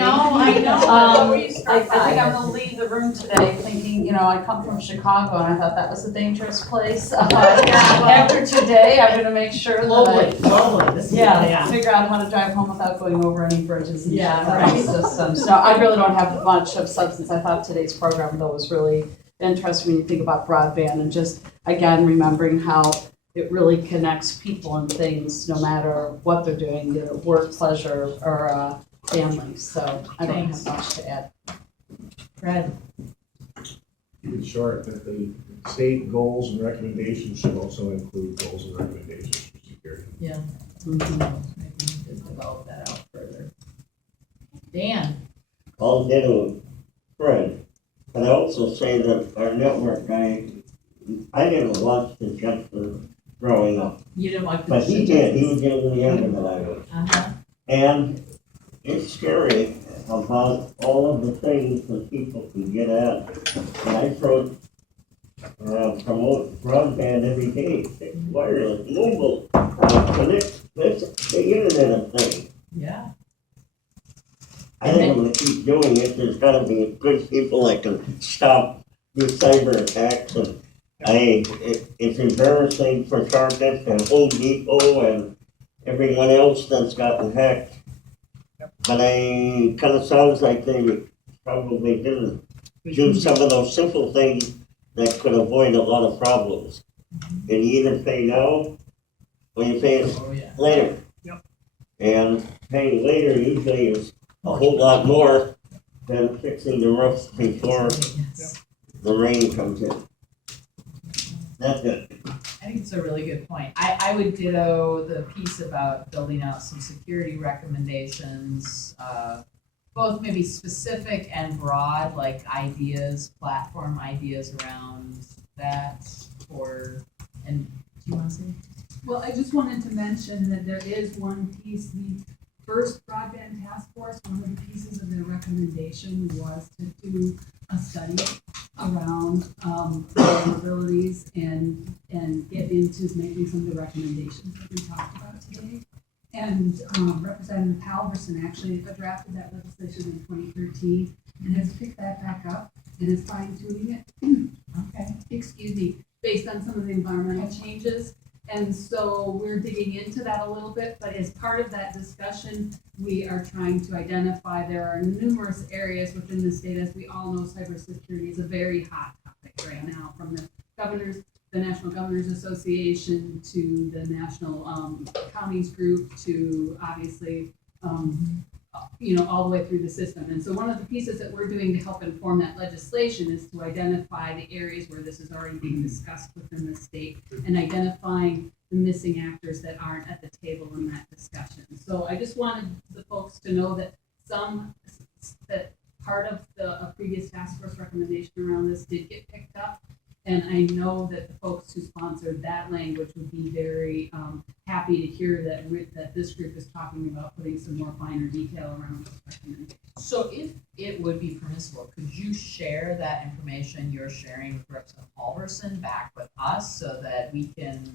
I know. I think I'm gonna leave the room today thinking, I come from Chicago and I thought that was a dangerous place. After today, I'm gonna make sure that figure out how to drive home without going over any bridges and systems. So I really don't have much of substance. I thought today's program though was really interesting when you think about broadband and just, again, remembering how it really connects people and things no matter what they're doing, either work, pleasure, or family. So I don't have much to add. Fred? Keep it short, that the state goals and recommendations should also include goals and recommendations for security. Yeah. Maybe we could develop that out further. Dan? I'll get a Fred. But I also say that our network guy, I didn't watch the Jetsons growing up. You didn't like the But he did. He was getting younger than I was. Uh-huh. And it's scary about all of the things that people can get at. And I promote broadband every day. Wireless, mobile, connect, the internet of things. Yeah. I think I'm going to keep doing it. There's got to be good people that can stop these cyber attacks. And it's embarrassing for Target and Home Depot and everyone else that's gotten hacked. But it kind of sounds like they probably didn't do some of those simple things that could avoid a lot of problems. And you either pay now or you pay later. Yep. And paying later usually is a whole lot more than fixing the roof before the rain comes in. That's it. I think it's a really good point. I would ditto the piece about building out some security recommendations, both maybe specific and broad, like ideas, platform ideas around that, and do you want to say? Well, I just wanted to mention that there is one piece, the first Broadband Task Force, one of the pieces of their recommendation was to do a study around vulnerabilities and get into making some of the recommendations that we talked about today. And Representative Halverson actually drafted that legislation in 2013 and has picked that back up and is fine-tuning it. Okay. Excuse me, based on some of the environmental changes. And so we're digging into that a little bit, but as part of that discussion, we are trying to identify there are numerous areas within the state. As we all know, cybersecurity is a very hot topic right now, from the National Governors Association to the National Counties Group to obviously, all the way through the system. And so one of the pieces that we're doing to help inform that legislation is to identify the areas where this is already being discussed within the state and identifying the missing actors that aren't at the table in that discussion. So I just wanted the folks to know that that part of the previous task force recommendation around this did get picked up. And I know that the folks who sponsored that language would be very happy to hear that this group is talking about putting some more finer detail around those recommendations. So if it would be permissible, could you share that information you're sharing with Representative Halverson back with us so that we can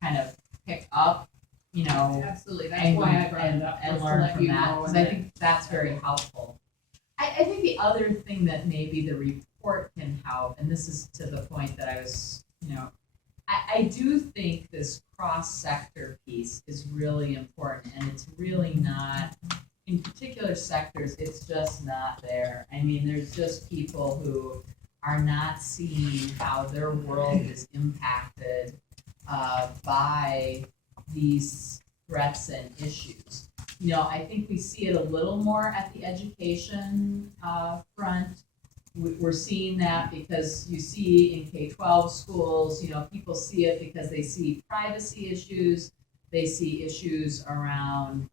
kind of pick up, Absolutely, that's why I brought it up. and learn from that, because I think that's very helpful. I think the other thing that maybe the report can help, and this is to the point that I was, I do think this cross-sector piece is really important, and it's really not, in particular sectors, it's just not there. I mean, there's just people who are not seeing how their world is impacted by these threats and issues. I think we see it a little more at the education front. We're seeing that because you see in K-12 schools, people see it because they see privacy issues, they see issues around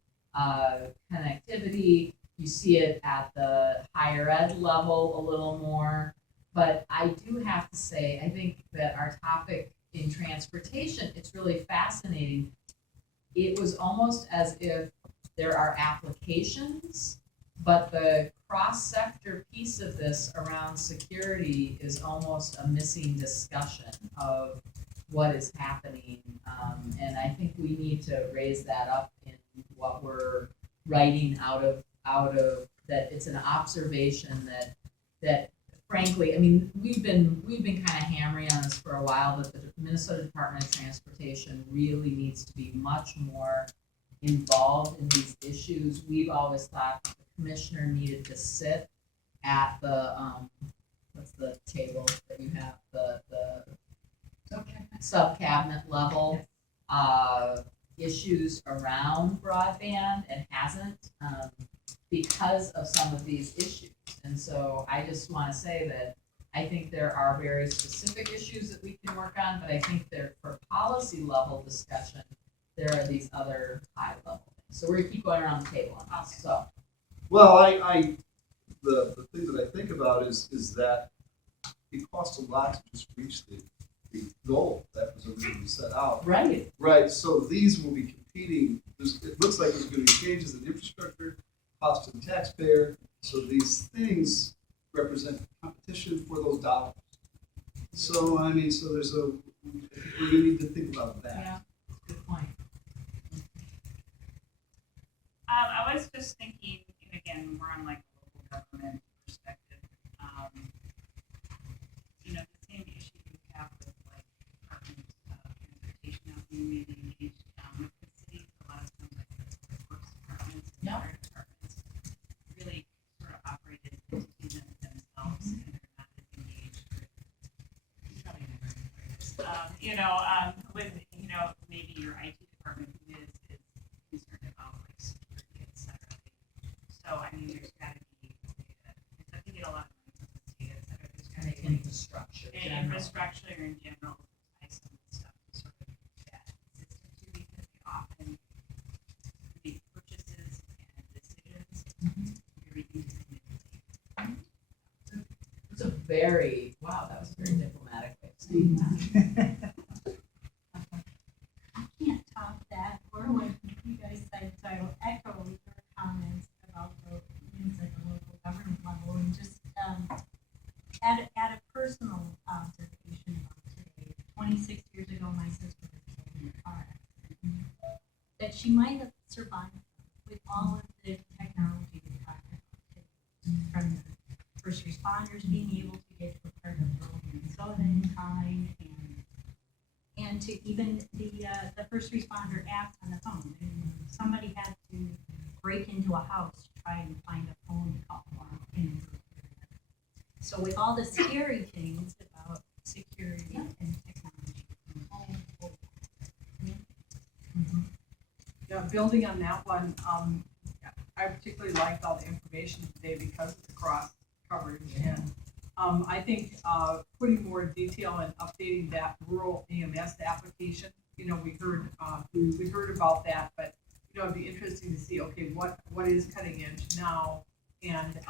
connectivity, you see it at the higher ed level a little more. But I do have to say, I think that our topic in transportation, it's really fascinating. It was almost as if there are applications, but the cross-sector piece of this around security is almost a missing discussion of what is happening. And I think we need to raise that up in what we're writing out of out of, that it's an observation that frankly, I mean, we've been kind of hammering on this for a while, but the Minnesota Department of Transportation really needs to be much more involved in these issues. We've always thought the commissioner needed to sit at the, what's the table that you have, the sub-cabinet level, issues around broadband and hasn't, because of some of these issues. And so I just want to say that I think there are very specific issues that we can work on, but I think there, for policy level discussion, there are these other high level things. So we're gonna keep going around the table on this, so. Well, the thing that I think about is that it costs a lot to just reach the goal that was originally set out. Right. Right, so these will be competing, it looks like there's gonna be changes in infrastructure, cost to the taxpayer, so these things represent competition for those dollars. So, I mean, so there's we really need to think about that. Yeah, good point. I was just thinking, and again, we're on like a local government perspective. You know, the same issue you have with like department transportation out being maybe engaged with the city. A lot of times, like the works departments and fire departments really sort of operate as entities themselves, and they're not as engaged with. You probably never heard this. With maybe your IT department who is concerned about like security, et cetera. So I mean, there's got to be I think get a lot of money from the state, et cetera. There's got to be Infrastructure. infrastructure in general, some of the stuff to sort of that system to, because they often make purchases and decisions. Everything is manipulated. It's a very, wow, that was a very diplomatic way of saying that. I can't top that or what you guys said, so I will echo your comments about the things at the local government level and just add a personal observation about today. 26 years ago, my sister was killed in a car accident that she might have survived with all of the technology we talked about today, from the first responders being able to get to a part of the world and soda in time, and to even the first responder apps on the phone. And somebody had to break into a house to try and find a phone to call out. So with all the scary things about security and technology. Yeah, building on that one, I particularly liked all the information today because of the cross coverage, and I think putting more detail and updating that rural EMS application. You know, we heard about that, but it'd be interesting to see, okay, what is cutting edge now, and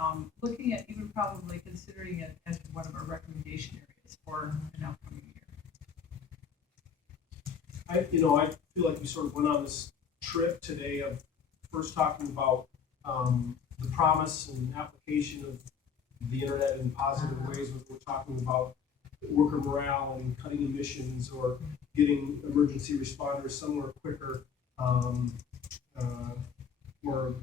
looking at even probably considering it as one of our recommendation areas for an upcoming year. I feel like we sort of went on this trip today of first talking about the promise and application of the internet in positive ways. We're talking about worker morale and cutting emissions or getting emergency responders somewhere quicker, or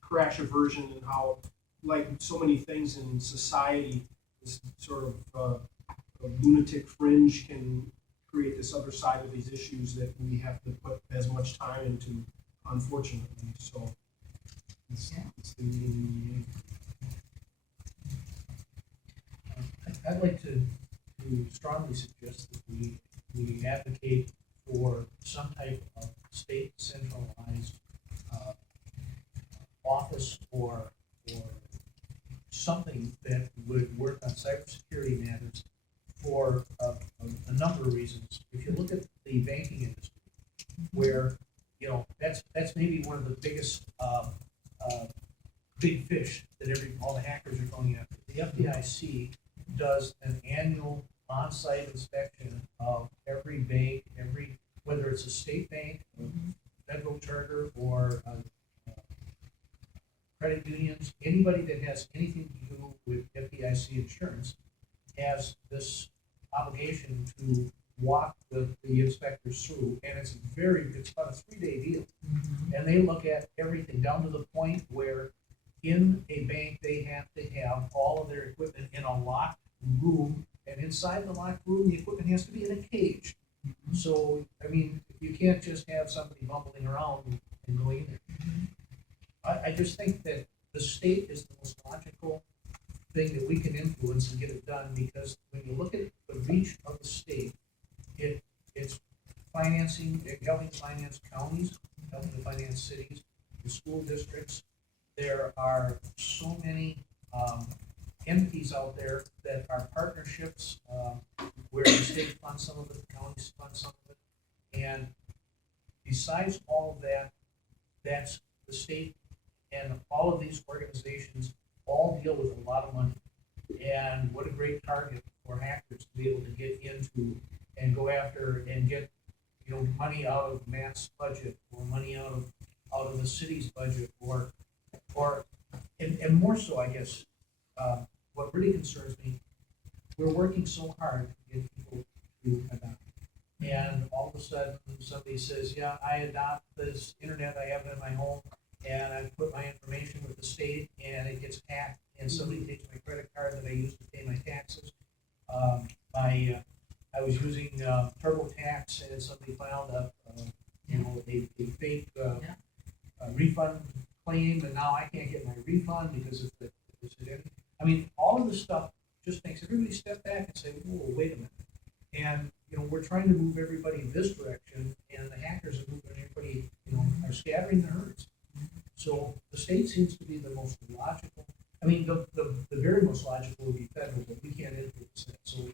crash aversion, and how, like so many things in society, this sort of a lunatic fringe can create this other side of these issues that we have to put as much time into, unfortunately. So it's the I'd like to strongly suggest that we advocate for some type of state centralized office or something that would work on cybersecurity matters for a number of reasons. If you look at the banking industry, where that's maybe one of the biggest big fish that all the hackers are going after. The FDIC does an annual on-site inspection of every bank, whether it's a state bank, federal charter, or credit unions. Anybody that has anything to do with FDIC insurance has this obligation to walk the inspectors through, and it's about a 3-day deal. And they look at everything down to the point where in a bank, they have to have all of their equipment in a locked room, and inside the locked room, the equipment has to be in a cage. So, I mean, you can't just have somebody bumbling around and going in there. I just think that the state is the most logical thing that we can influence and get it done, because when you look at the reach of the state, it's financing, helping to finance counties, helping to finance cities, the school districts. There are so many entities out there that are partnerships, where the state funds some of it, the counties fund some of it. And besides all of that, that's the state, and all of these organizations all deal with a lot of money. And what a great target for hackers to be able to get into and go after and get, money out of Matt's budget, or money out of the city's budget, or and more so, I guess, what really concerns me, we're working so hard to get people to adopt. And all of a sudden, somebody says, yeah, I adopt this internet, I have it in my home, and I put my information with the state, and it gets hacked, and somebody takes my credit card that I use to pay my taxes. I was using TurboTax, and somebody filed a fake refund claim, and now I can't get my refund because of the I mean, all of this stuff just makes everybody step back and say, whoa, wait a minute. And, we're trying to move everybody this direction, and the hackers are moving everybody, are scattering the herds. So the state seems to be the most logical. I mean, the very most logical would be federal, but we can't influence that. So,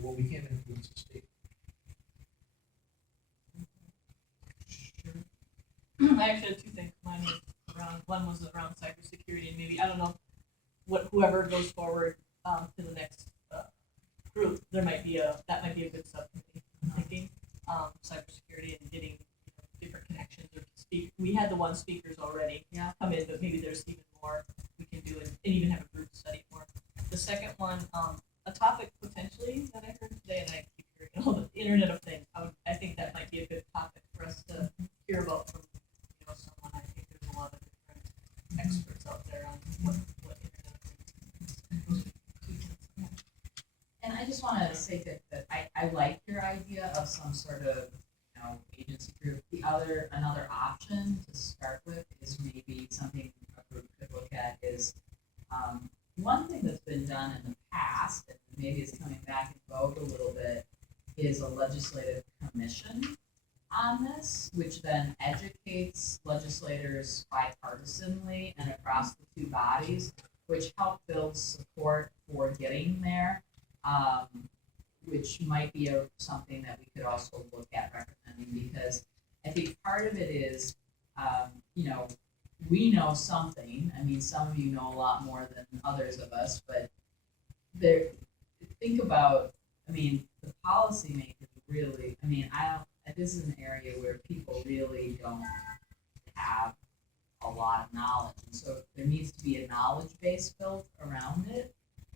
what we can influence the state. I actually had two things. One was around cybersecurity, and maybe, I don't know, whoever goes forward to the next group, that might be a good subcommittee. I'm thinking cybersecurity and getting different connections or speak. We had the one speakers already come in, but maybe there's even more we can do, and even have a group study more. The second one, a topic potentially that I heard today, and I keep hearing the Internet of Things. I think that might be a good topic for us to hear about from someone. I think there's a lot of different experts out there on what Internet of Things is. And I just want to say that I like your idea of some sort of agency group. Another option to start with is maybe something a group could look at is one thing that's been done in the past, and maybe is coming back in vogue a little bit, is a legislative commission on this, which then educates legislators bipartisanly and across the two bodies, which help build support for getting there, which might be something that we could also look at recommending, because I think part of it is, we know something. I mean, some of you know a lot more than others of us, but think about, the policymakers really, this is an area where people really don't have a lot of knowledge. And so there needs to be a knowledge base built around it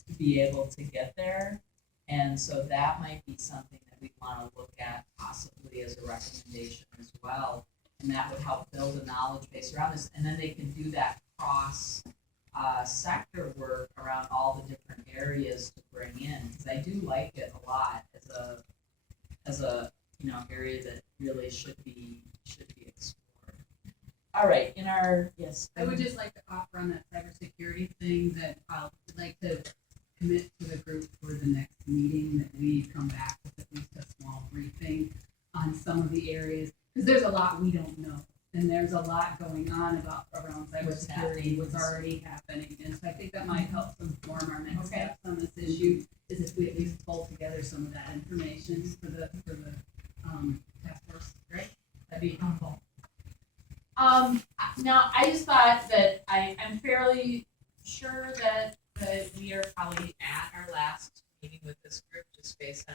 to be able to get there. And so that might be something that we want to look at possibly as a recommendation as well. And that would help build a knowledge base around this. And then they can do that cross sector work around all the different areas to bring in. Because I do like it a lot as a area that really should be explored. All right, yes. I would just like to offer on that cybersecurity thing that I would like to commit to the group for the next meeting that we come back with at least a small briefing on some of the areas, because there's a lot we don't know, and there's a lot going on around cybersecurity, what's already happening, and so I think that might help inform our next steps on this issue, is if we at least pull together some of that information for the task force. Great, that'd be helpful. Now, I just thought that I'm fairly sure that we are probably at our last meeting with this group, just based on